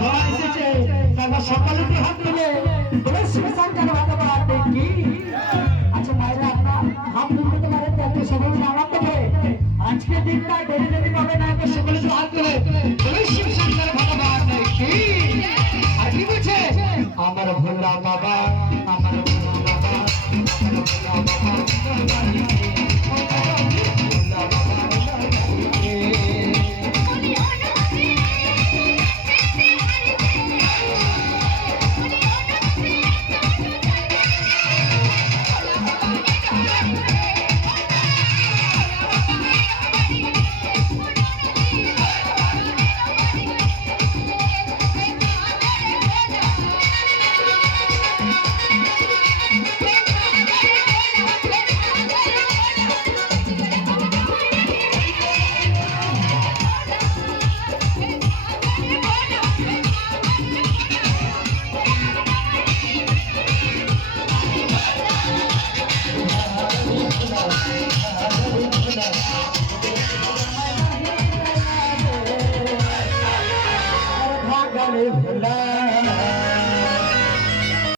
ঘোড়া এসেছে তারপর সকালে উঠে হাত তুলে বলে শিব শঙ্কর ভগবান কি। আচ্ছা মায়েরা আপনার হাত তুলতে পারেন তো সকলে আনন্দ করে আজকে দিনটা দেরি দেরি পাবে না তো সকলে হাত তুলে বলে শিব শঙ্কর ভগবান কি। আর কি বলছে আমার ভোলা বাবা আমার ভোলা বাবা আমার ভোলা বাবা